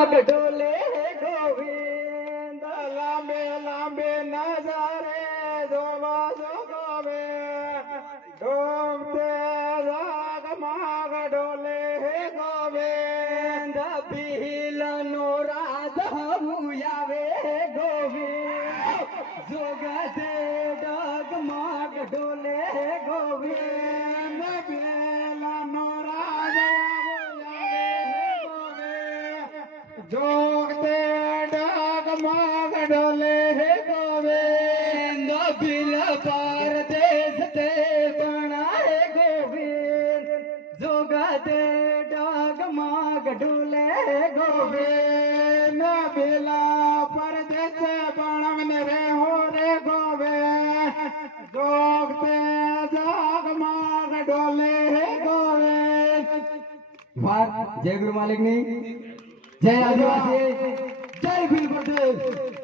जगमग डोले गोविंद, लांबे लांबे नजारे जोवा जो गोविंद डोमते जगमग डोले गोविंद बिलनो राधमुयावे गोविंद। जोगते डगमग डोले गोविंद। जोगते डाग माग डोले हे गोविंद, बिल पार माग डोले गोविंद। बिला परदेश बनवन रे हो रे गोविंद। जोगते जाग माग डोले हे गोविंद। जय गुरु मालिक नहीं જય આદિવાસી જય ભીલ પ્રદેશ